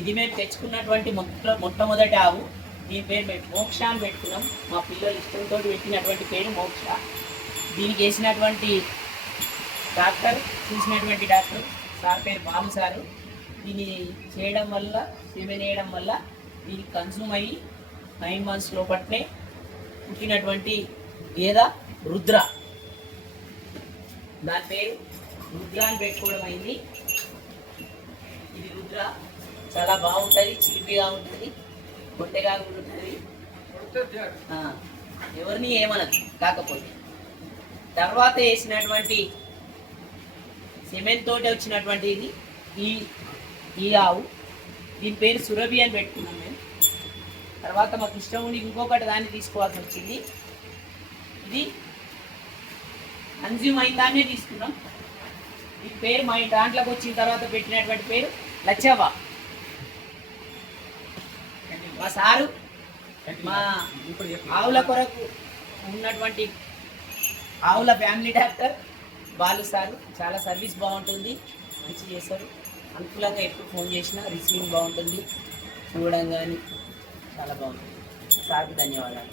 ఇది మేము తెచ్చుకున్నటువంటి మొట్టమొదటి ఆవు. దీని పేరు మేము మోక్ష అని పెట్టుకున్నాం. మా పిల్లలు ఇష్టంతో పెట్టినటువంటి పేరు మోక్ష. దీనికి వేసినటువంటి డాక్టర్, చూసినటువంటి డాక్టర్ సార్ పేరు బాలు సారు. దీన్ని చేయడం వల్ల, సెమెన్ వేయడం వల్ల దీనికి కన్సూమ్ అయ్యి 9 months లోపట్నే పుట్టినటువంటి గేద రుద్ర. దాని పేరు రుద్ర అని పెట్టుకోవడం అయింది. ఇది రుద్ర చాలా బాగుంటుంది, చిలిపిగా ఉంటుంది, పొట్టెగా ఉంటుంది, ఎవరిని ఏమనదు. కాకపోతే తర్వాత వేసినటువంటి సిమెంట్ తోటి వచ్చినటువంటి ఇది ఈ ఆవు. దీని పేరు సురభి అని పెట్టుకున్నాం మేము. తర్వాత మాకు ఇష్టం ఉండి ఇంకొకటి దాన్ని తీసుకోవాల్సి వచ్చింది. ఇది కన్జ్యూమ్ అయిన దాన్నే తీసుకున్నాం. ఈ పేరు మా దాంట్లోకి వచ్చిన తర్వాత పెట్టినటువంటి పేరు లచ్చవ్వ. మా సారు మా ఆవుల కొరకు ఉన్నటువంటి ఆవుల ఫ్యామిలీ డాక్టర్ బాలు సారు. చాలా సర్వీస్ బాగుంటుంది, మంచి చేస్తారు. అనుకూలంగా ఎప్పుడు ఫోన్ చేసినా రిసీవింగ్ బాగుంటుంది, చూడడం కానీ చాలా బాగుంటుంది. సార్కి ధన్యవాదాలు.